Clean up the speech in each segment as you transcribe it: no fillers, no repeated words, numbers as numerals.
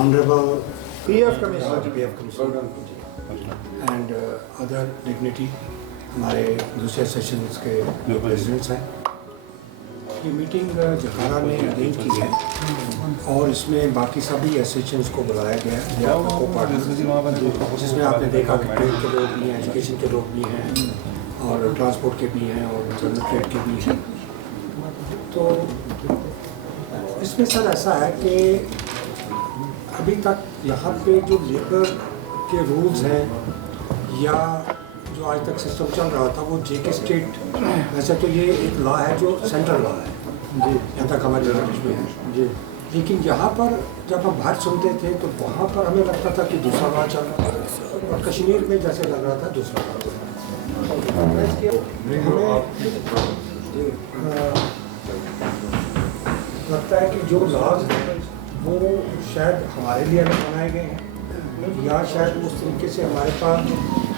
Honorable PF Commissioner and other dignity, हमारे दूसरे sessions के जो प्रेसिडेंट्स हैं, ये मीटिंग जखारा में अरेंज की है और इसमें बाकी सभी एसोसिएशंस को बुलाया गया है को पार्टनर, जिसमें आपने देखा कि ट्रेड के लोग भी हैं, एजुकेशन के लोग भी हैं और ट्रांसपोर्ट के भी हैं और जनरल ट्रेड के भी हैं। तो इसमें सर ऐसा है कि अभी तक यहाँ पे जो लेबर के रूल्स हैं या जो आज तक सिस्टम चल रहा था वो जेके स्टेट, वैसे तो ये एक लॉ है जो सेंट्रल लॉ है जी, यहाँ तक हमारे नॉलेज में है जी, लेकिन यहाँ पर जब हम बाहर सुनते थे तो वहाँ पर हमें लगता था कि दूसरा लॉ चल रहा था और कश्मीर में जैसे लग रहा था दूसरा लॉ लगता है कि जो लॉज हैं वो शायद हमारे लिए अलग बनाए गए हैं या शायद उस तरीके से हमारे पास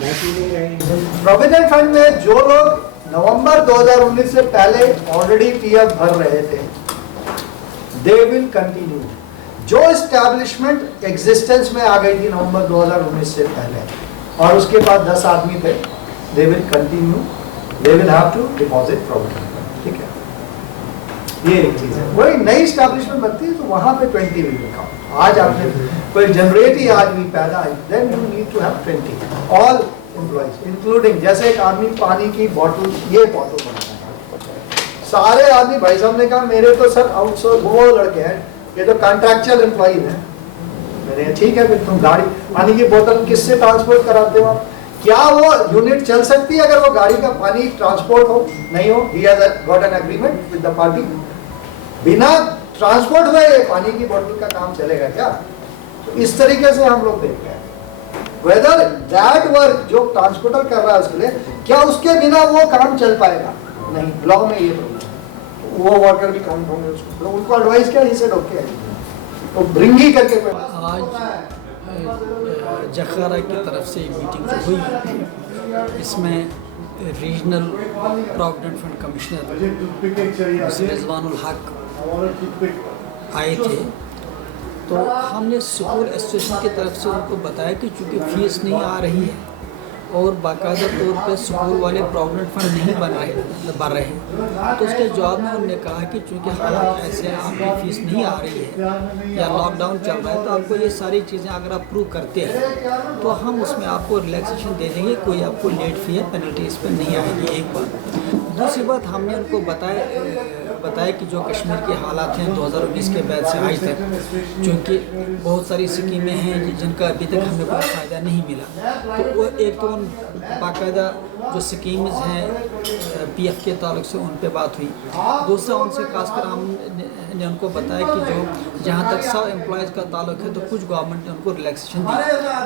महसूस नहीं रहेंगे। प्रोविडेंट फंड में जो लोग नवंबर 2019 से पहले ऑलरेडी पीएफ भर रहे थे, दे विल कंटिन्यू। जो एस्टैब्लिशमेंट एग्जिस्टेंस में आ गई थी नवंबर 2019 से पहले और उसके बाद 10 आदमी थे, they will continue, they will have to deposit provident fund. ठीक है, ये एक चीज है। वही नई एस्टैब्लिशमेंट बनती है तो वहां पे 20 विल कम। आज आपने कोई जनरेट ही आदमी पैदा है, then you need to have 20 all employees including, जैसे एक आदमी पानी की बॉटल, ये बॉटल बनाता है, सारे आदमी, भाई साहब ने कहा मेरे तो सर आउटसोर्स वो लड़के हैं, ये तो कॉन्ट्रैक्चुअल एम्प्लॉई हैं। मैंने ठीक है, फिर तुम गाड़ी पानी की बोतल किससे ट्रांसपोर्ट कराते हो आप? क्या वो यूनिट चल सकती है अगर वो गाड़ी का पानी ट्रांसपोर्ट हो नहीं हो? He has got an agreement with the party. बिना ट्रांसपोर्ट हुए ये पानी की बोतल का काम चलेगा क्या? तो इस तरीके से हम लोग देखते हैं वेदर दैट वर्क जो ट्रांसपोर्टर कर रहा है उसके लिए, क्या उसके बिना वो काम चल पाएगा? नहीं, लॉ में ये प्रॉब्लम, वो वर्कर भी काउंट होंगे उसको। तो उनको एडवाइस किया, ही सेड ओके, तो ब्रिंग ही करके आज जखारा की तरफ से मीटिंग जो हुई, इसमें regional provident fund commissioner Rizwanul हक आए थे। तो हमने स्कूल एसोसिएशन की तरफ से उनको बताया कि चूँकि फीस नहीं आ रही है और बाकायदा तौर पे स्कूल वाले प्रोविडेंट फंड नहीं भर रहे हैं, तो उसके जवाब में उन्होंने कहा कि चूँकि हालात ऐसे हैं, आपकी फ़ीस नहीं आ रही है या लॉकडाउन चल रहा है, तो आपको ये सारी चीज़ें अगर आप प्रूव करते हैं तो हम उसमें आपको रिलैक्सेशन दे देंगे, कोई आपको लेट फी या पेनल्टी इस पर नहीं आएगी। एक बात। दूसरी बात, हमने उनको बताया कि जो कश्मीर के हालात हैं 2019 के बाद से आज तक, चूँकि बहुत सारी स्कीमें हैं जिनका अभी तक हमें कोई फ़ायदा नहीं मिला, तो वो एक तो बाकायदा जो स्कीम्स हैं पीएफ के ताल्लुक से उन पे बात हुई। दूसरा, उनसे खासकर हमने उनको बताया कि जो जहाँ तक 100 एम्प्लॉयज़ का ताल्लुक है तो कुछ गवर्नमेंट ने उनको रिलैक्सेशन दी,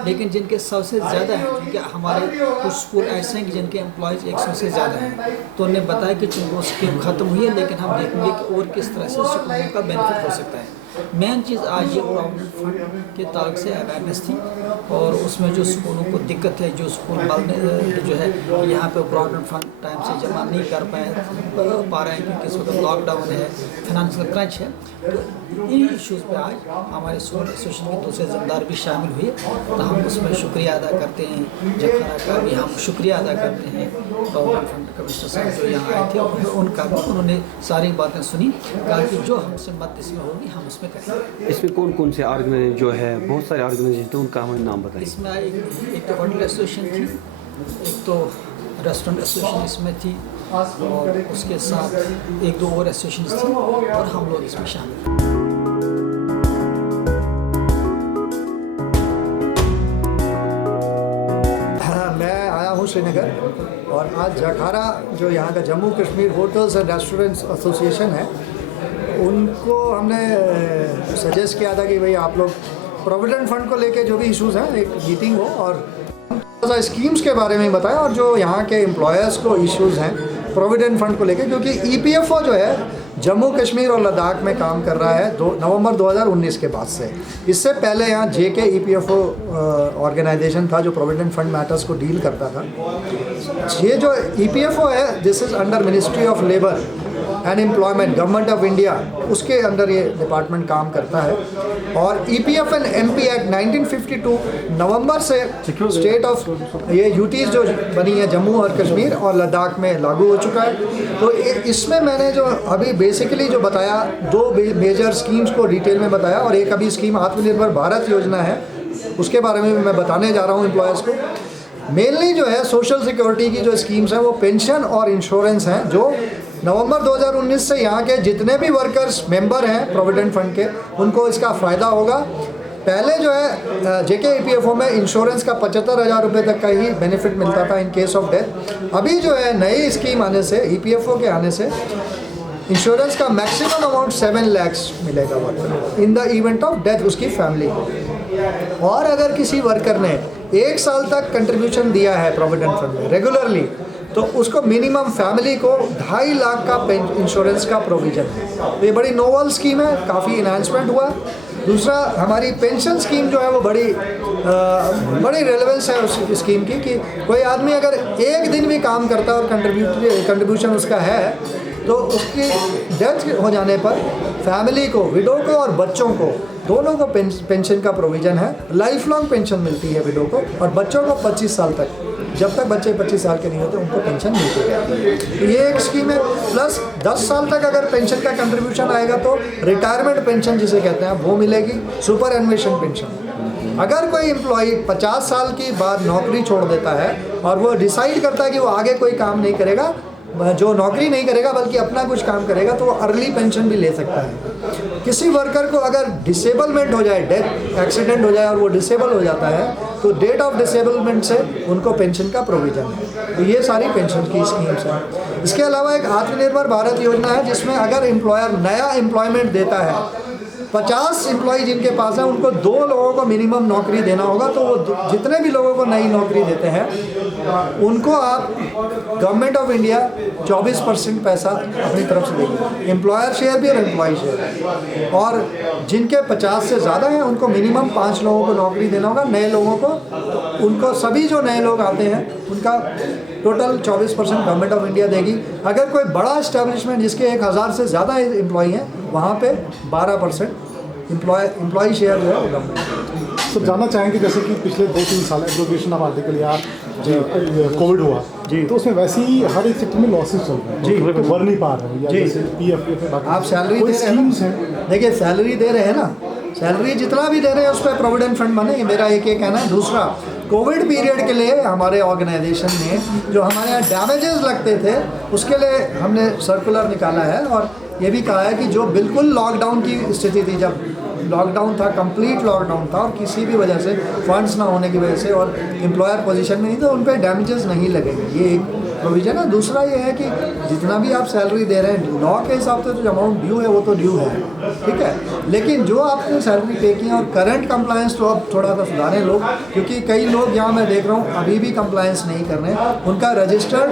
लेकिन जिनके 100 से ज़्यादा हैं, क्योंकि हमारे कुछ स्कूल ऐसे हैं कि जिनके एम्प्लॉयज़ 100 से ज़्यादा हैं, तो उन्हें बताया कि चूँकि वो स्कीम ख़त्म हुई है, लेकिन हम देखेंगे कि और किस तरह से स्कूलों का बेनिफिट हो सकता है। मेन चीज़ आज ये प्रोविडेंट फंड के ताल्लुक से अवेयरनेस थी और उसमें जो स्कूलों को दिक्कत है, जो स्कूल जो है यहाँ पे प्रोविडेंट फंड टाइम से जमा नहीं कर पा रहे हैं क्योंकि इस वक्त लॉकडाउन है, फाइनेंशियल क्रंच है, तो इन इश्यूज़ पे आज हमारे स्कूल एसोसिएशन के दूसरे ज़िम्मेदार भी शामिल हुए। तो हम उसमें शुक्रिया अदा करते हैं, जखारा का भी हम शुक्रिया अदा करते हैं, प्रोविडेंट फंड कमिश्नर साहब जो यहाँ आए थे उनका भी, उन्होंने सारी बातें सुनी, कहा कि जो हमसे मत इसमें होगी हम उसमें करेंगे। इसमें कौन कौन से ऑर्गेनाइजेशन जो है, बहुत सारे ऑर्गेनाइजेशन थे, उनका हमें नाम बताइए। इसमें एक तो होटल एसोसिएशन थी, एक तो रेस्टोरेंट एसोसिएशन इसमें थी और उसके साथ एक दो और एसोसिएशन थी और हम लोग इसमें शामिल हैं। मैं आया हूँ श्रीनगर और आज जखारा जो यहाँ का Jammu Kashmir hotels and restaurants association है, उनको हमने सजेस्ट किया था कि भाई आप लोग प्रोविडेंट फंड को लेके जो भी इश्यूज हैं एक मीटिंग हो और स्कीम्स के बारे में बताएं और जो यहाँ के एम्प्लॉयर्स को इश्यूज हैं प्रोविडेंट फंड को लेके, क्योंकि ईपीएफओ जो है जम्मू कश्मीर और लद्दाख में काम कर रहा है नवंबर 2019 के बाद से। इससे पहले यहाँ जेके ईपीएफओ ऑर्गेनाइजेशन था जो प्रोविडेंट फंड मैटर्स को डील करता था। ये जो ईपीएफओ है this is under ministry of labour and employment government of India, उसके अंदर ये डिपार्टमेंट काम करता है। और ईपीएफ एंड एमपी एक्ट 1952 नवंबर से स्टेट ऑफ ये यूटीज़ जो बनी है जम्मू और कश्मीर और लद्दाख में लागू हो चुका है। तो इसमें मैंने जो अभी बेसिकली जो बताया 2 मेजर स्कीम्स को डिटेल में बताया और एक अभी स्कीम आत्मनिर्भर भारत योजना है उसके बारे में भी मैं बताने जा रहा हूँ एम्प्लॉयर्स को। मेनली जो है सोशल सिक्योरिटी की जो स्कीम्स हैं वो पेंशन और इंश्योरेंस हैं जो नवंबर 2019 से यहाँ के जितने भी वर्कर्स मेंबर हैं प्रोविडेंट फंड के उनको इसका फ़ायदा होगा। पहले जो है जेके ईपीएफओ में इंश्योरेंस का 75,000 रुपये तक का ही बेनिफिट मिलता था इन केस ऑफ डेथ। अभी जो है नई स्कीम आने से ईपीएफओ के आने से इंश्योरेंस का मैक्सिमम अमाउंट 7 लाख मिलेगा worker in the event of death उसकी फैमिली को। और अगर किसी वर्कर ने 1 साल तक कंट्रीब्यूशन दिया है प्रोविडेंट फंड में रेगुलरली तो उसको मिनिमम फैमिली को 2.5 लाख का इंश्योरेंस का प्रोविज़न है। तो ये बड़ी नोवल स्कीम है, काफ़ी इन्हांसमेंट हुआ। दूसरा हमारी पेंशन स्कीम जो है वो बड़ी रेलेवेंस है उस स्कीम की कि कोई आदमी अगर 1 दिन भी काम करता है और कंट्रीब्यूशन उसका है तो उसकी डेथ हो जाने पर फैमिली को, विडो को और बच्चों को दोनों को पेंशन का प्रोविज़न है। लाइफ लॉन्ग पेंशन मिलती है विडो को और बच्चों को 25 साल तक, जब तक बच्चे 25 साल के नहीं होते उनको पेंशन मिलती है। तो ये एक स्कीम है। प्लस 10 साल तक अगर पेंशन का कंट्रीब्यूशन आएगा तो रिटायरमेंट पेंशन जिसे कहते हैं वो मिलेगी, सुपर एन्वेशन पेंशन। अगर कोई एम्प्लॉई 50 साल के बाद नौकरी छोड़ देता है और वो डिसाइड करता है कि वो आगे कोई काम नहीं करेगा, जो नौकरी नहीं करेगा बल्कि अपना कुछ काम करेगा तो वो अर्ली पेंशन भी ले सकता है। किसी वर्कर को अगर डिसेबलमेंट हो जाए, डेथ एक्सीडेंट हो जाए और वो डिसेबल हो जाता है तो डेट ऑफ डिसेबलमेंट से उनको पेंशन का प्रोविज़न है। तो ये सारी पेंशन की स्कीम्स हैं। इसके अलावा एक आत्मनिर्भर भारत योजना है जिसमें अगर एम्प्लॉयर नया एम्प्लॉयमेंट देता है, 50 एम्प्लॉय जिनके पास है उनको 2 लोगों को मिनिमम नौकरी देना होगा। तो वो जितने भी लोगों को नई नौकरी देते हैं उनको आप गवर्नमेंट ऑफ इंडिया 24% पैसा अपनी तरफ से देगी, एम्प्लॉयर शेयर भी और एम्प्लॉय शेयर। और जिनके 50 से ज़्यादा हैं उनको मिनिमम 5 लोगों को नौकरी देना होगा, नए लोगों को। तो उनको सभी जो नए लोग आते हैं उनका टोटल 24% गवर्नमेंट ऑफ इंडिया देगी। अगर कोई बड़ा इस्टेब्लिशमेंट जिसके 1000 से ज़्यादा एम्प्लॉई हैं वहाँ पे 12% एम्प्लॉय शेयर जो है वो गवर्नमेंट। तो जानना चाहेंगे जैसे कि पिछले 2-3 साल एग्रोगेशन ऑफ आर्टिकल या कोविड हुआ जी, तो उसमें वैसे ही हर एक सेक्टर में लॉसेस चल रहे हैं जी, तो भर नहीं पा रहे हैं या जैसे पीएफ आप सैलरी दे रहे हैं, देखिए सैलरी दे रहे हैं ना, सैलरी जितना भी दे रहे हैं उस पर प्रोविडेंट फंड बने, ये मेरा एक कहना है। दूसरा कोविड पीरियड के लिए हमारे ऑर्गेनाइजेशन ने जो हमारे यहाँ डैमेजेस लगते थे उसके लिए हमने सर्कुलर निकाला है और ये भी कहा है कि जो बिल्कुल लॉकडाउन की स्थिति थी, जब लॉकडाउन था, कंप्लीट लॉकडाउन था और किसी भी वजह से फंड्स ना होने की वजह से और एम्प्लॉयर पोजीशन में नहीं तो उन पर डैमेजेस नहीं लगेंगे, ये एक प्रोविज़न है। दूसरा ये है कि जितना भी आप सैलरी दे रहे हैं लॉ के हिसाब से जो अमाउंट ड्यू है वो तो ड्यू है, ठीक है, लेकिन जो आपने सैलरी पे की है और करंट कंप्लायंस तो अब थोड़ा सा सुधारें लोग, क्योंकि कई लोग यहाँ मैं देख रहा हूँ अभी भी कंप्लायंस नहीं कर रहे हैं। उनका रजिस्टर्ड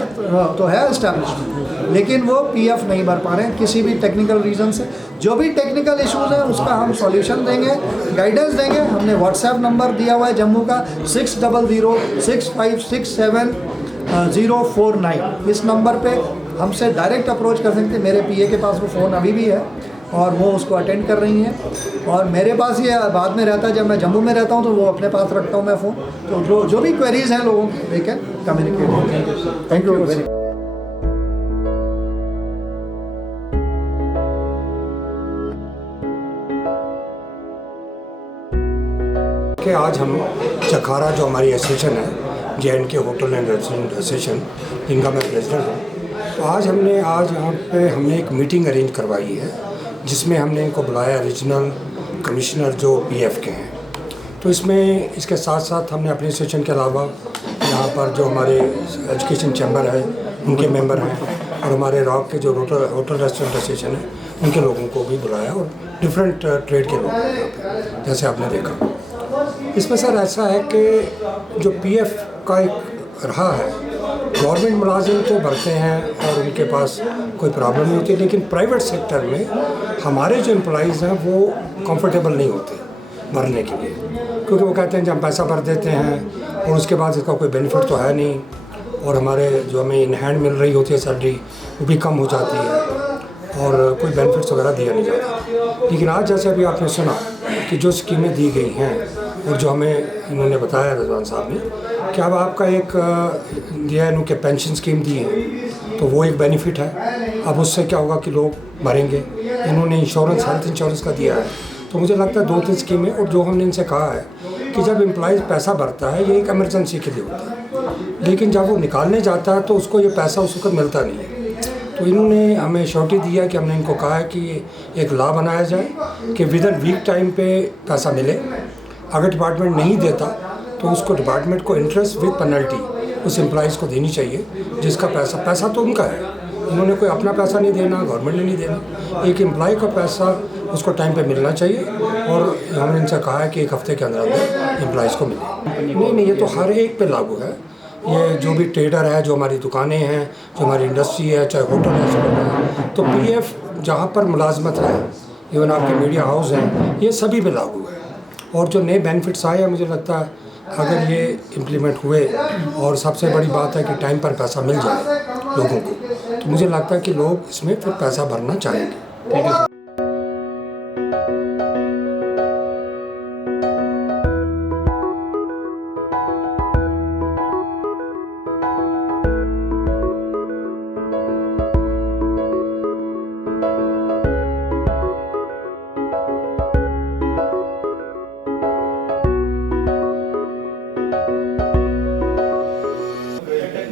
तो है एस्टैब्लिशमेंट लेकिन वो पीएफ नहीं भर पा रहे हैं किसी भी टेक्निकल रीज़न से। जो भी टेक्निकल इश्यूज़ हैं उसका हम सॉल्यूशन देंगे, गाइडेंस देंगे। हमने व्हाट्सएप नंबर दिया हुआ है जम्मू का 600-6567-049। इस नंबर पे हमसे डायरेक्ट अप्रोच कर सकते हैं। मेरे पीए के पास वो फ़ोन अभी भी है और वो उसको अटेंड कर रही हैं और मेरे पास ये बाद में रहता है, जब मैं जम्मू में रहता हूँ तो वो अपने पास रखता हूँ मैं फ़ोन। तो जो भी क्वेरीज हैं लोगों they can communicate. Thank you very much. कि आज हम चखारा जो हमारी एसोसिएशन है जे&के होटल एंड रेस्टोरेंट एसोसिएशन, जिनका मैं प्रेसिडेंट हूँ, तो आज यहाँ पे हमने एक मीटिंग अरेंज करवाई है जिसमें हमने इनको बुलाया, रीजनल कमिश्नर जो पीएफ के हैं। तो इसमें इसके साथ साथ हमने अपने एसोसिएशन के अलावा यहाँ पर जो हमारे एजुकेशन चैम्बर है उनके मेंबर हैं और हमारे रॉक के जो होटल रेस्टोरेंट एसोसिएशन है उनके लोगों को भी बुलाया और डिफरेंट ट्रेड के लोग, जैसे आपने देखा। इसमें सर ऐसा है कि जो पीएफ का एक रहा है, गवर्नमेंट मुलाजिम तो भरते हैं और उनके पास कोई प्रॉब्लम नहीं होती, लेकिन प्राइवेट सेक्टर में हमारे जो एम्प्लॉइज़ हैं वो कंफर्टेबल नहीं होते भरने के लिए, क्योंकि वो कहते हैं जब हम पैसा भर देते हैं और उसके बाद इसका कोई बेनिफिट तो है नहीं, और हमारे जो हमें इन हैंड मिल रही होती है सैलरी वो भी कम हो जाती है और कोई बेनिफिट्स वगैरह दिया नहीं जाता। लेकिन आज जैसे अभी आपने सुना कि जो स्कीमें दी गई हैं और जो हमें इन्होंने बताया रिजवान साहब ने कि अब आपका एक दिया है कि पेंशन स्कीम दी है, तो वो एक बेनिफिट है। अब उससे क्या होगा कि लोग भरेंगे। इन्होंने इंश्योरेंस, हेल्थ इंश्योरेंस का दिया है, तो मुझे लगता है 2-3 स्कीमें। और जो हमने इनसे कहा है कि जब एम्प्लॉइज़ पैसा भरता है ये एक एमरजेंसी के लिए होता है, लेकिन जब वो निकालने जाता है तो उसको ये पैसा उस वक्त मिलता नहीं है। तो इन्होंने हमें श्योरिटी दिया कि हमने इनको कहा है कि एक लॉ बनाया जाए कि विद इन वीक टाइम पे पैसा मिले। अगर डिपार्टमेंट नहीं देता तो उसको डिपार्टमेंट को इंटरेस्ट विद पेनल्टी उस एम्प्लॉइज़ को देनी चाहिए, जिसका पैसा तो उनका है। इन्होंने कोई अपना पैसा नहीं देना, गवर्नमेंट ने नहीं देना। एक एम्प्लॉय का पैसा उसको टाइम पे मिलना चाहिए, और हमने इनसे कहा है कि 1 हफ्ते के अंदर एम्प्लॉइज़ को मिले। नहीं, ये तो हर एक पे लागू है। ये जो भी ट्रेडर है, जो हमारी दुकानें हैं, जो हमारी इंडस्ट्री है, चाहे होटल है, तो पीएफ जहाँ पर मुलाजमत है, इवन आपके मीडिया हाउस हैं, ये सभी पे लागू है। और जो नए बेनिफिट्स आए हैं, मुझे लगता है अगर ये इम्प्लीमेंट हुए, और सबसे बड़ी बात है कि टाइम पर पैसा मिल जाए लोगों को, तो मुझे लगता है कि लोग इसमें फिर पैसा भरना चाहेंगे। Thank you.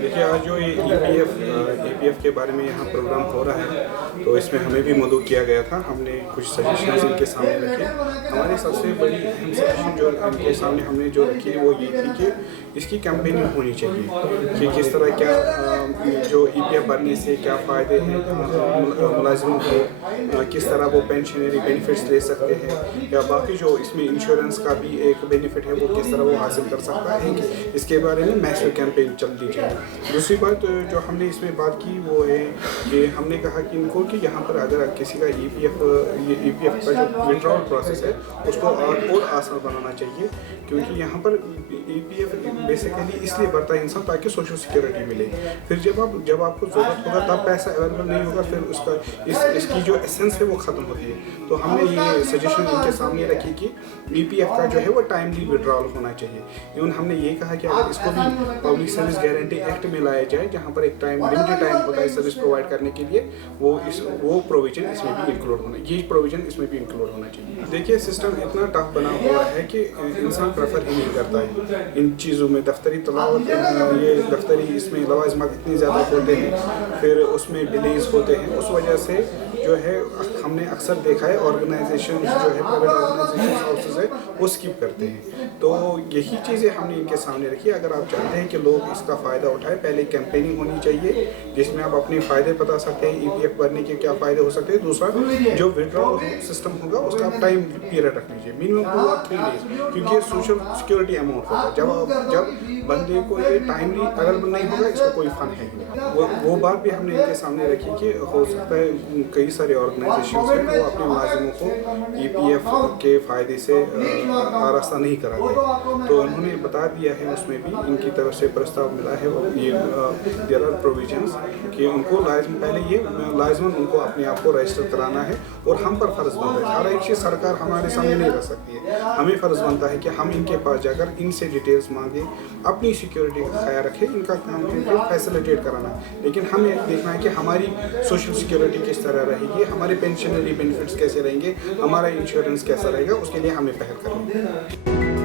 देखिए, आज जो ये ईपीएफ के बारे में यहाँ प्रोग्राम हो रहा है, तो इसमें हमें भी मदद किया गया था। हमने कुछ सजेशंस इनके सामने रखे। हमारी सबसे बड़ी अहम सजेशन जो इनके सामने हमने जो रखी वो ये थी कि इसकी कैंपेनिंग होनी चाहिए कि किस तरह क्या जो ईपीएफ भरने से क्या फ़ायदे हैं मुलाजिमों को, किस तरह वो पेंशनरी बेनिफिट्स ले सकते हैं, या बाकी जो इसमें इंश्योरेंस का भी एक बेनिफिट है वो किस तरह वो हासिल कर सकता है, इसके बारे में मैसिव कैंपेन चलती चाहिए। दूसरी बात जो हमने इसमें बात की वो है कि हमने कहा कि इनको कि यहाँ पर अगर किसी का ईपीएफ का जो विड्रॉल प्रोसेस है उसको और आसान बनाना चाहिए, क्योंकि यहाँ पर ईपीएफ बेसिकली इसलिए भरता है इंसान ताकि सोशल सिक्योरिटी मिले। फिर जब आपको ज़रूरत होगा तब पैसा अवेलेबल नहीं होगा, फिर उसका इसकी जो एसेंस है वो ख़त्म होती है। तो हमने ये सजेशन इनके सामने रखी कि ईपीएफ का जो है वो टाइमली विड्रॉल होना चाहिए। इवन हमने ये कहा कि अगर इसको भी पब्लिक सर्विस गारंटी एक्ट में लाया जाए, जहाँ पर एक लिमिटेड टाइम होता है सर्विस प्रोवाइड करने के लिए, वो प्रोविजन इसमें भी इंक्लूड होना, ये प्रोविजन इसमें भी इंक्लूड होना चाहिए। देखिए, सिस्टम इतना टफ बना हुआ है कि इंसान प्रेफर ही नहीं करता है इन चीज़ों में। दफ्तरी तलावत, ये दफ्तरी इसमें लवाज़िमात इतने ज़्यादा होते हैं, फिर उसमें डिलेज होते हैं। उस वजह से जो है हमने अक्सर देखा है ऑर्गेनाइजेशन जो है प्राइवेट ऑर्गेनाइजेशन हाउसेज है वो स्किप करते हैं। तो यही चीज़ें हमने इनके सामने रखी। अगर आप चाहते हैं कि लोग इसका फ़ायदा उठाएं, पहले कैंपेनिंग होनी चाहिए जिसमें आप अपने फ़ायदे बता सकते हैं, ईपीएफ भरने के क्या फ़ायदे हो सकते हैं। दूसरा, जो विड्रॉल सिस्टम होगा उसका आप टाइम पीरियड रख लीजिए, मिनिमम 2 और 3 डेज, क्योंकि सोशल सिक्योरिटी अमाउंट होगा। जब बंदे को ये टाइमली अवेलेबल नहीं होगा, इसका कोई फन है नहीं। वो बात भी हमने इनके सामने रखी कि हो सकता है कई सारे ऑर्गेनाइजेशन हैं वो अपने मुलाजिमों को ईपीएफ के फ़ायदे से आरास्ता नहीं कराते, तो उन्होंने बता दिया है, उसमें भी इनकी तरफ से प्रस्ताव मिला है। ये देयर आर प्रोविजंस कि उनको लाजमन उनको अपने आप को रजिस्टर कराना है, और हम पर फ़र्ज़ बनता है, हर एक चीज़ सरकार हमारे सामने नहीं रख सकती है। हमें फ़र्ज़ बनता है कि हम इनके पास जाकर इनसे डिटेल्स मांगें, अपनी सिक्योरिटी का ख्याल रखें, इनका काम है फैसिलिटेट कराना। लेकिन हमें देखना है कि हमारी सोशल सिक्योरिटी किस तरह रहेगी, हमारे पेंशनरी बेनिफिट्स कैसे रहेंगे, हमारा इंश्योरेंस कैसा रहेगा, उसके लिए हमें पहल करनी है।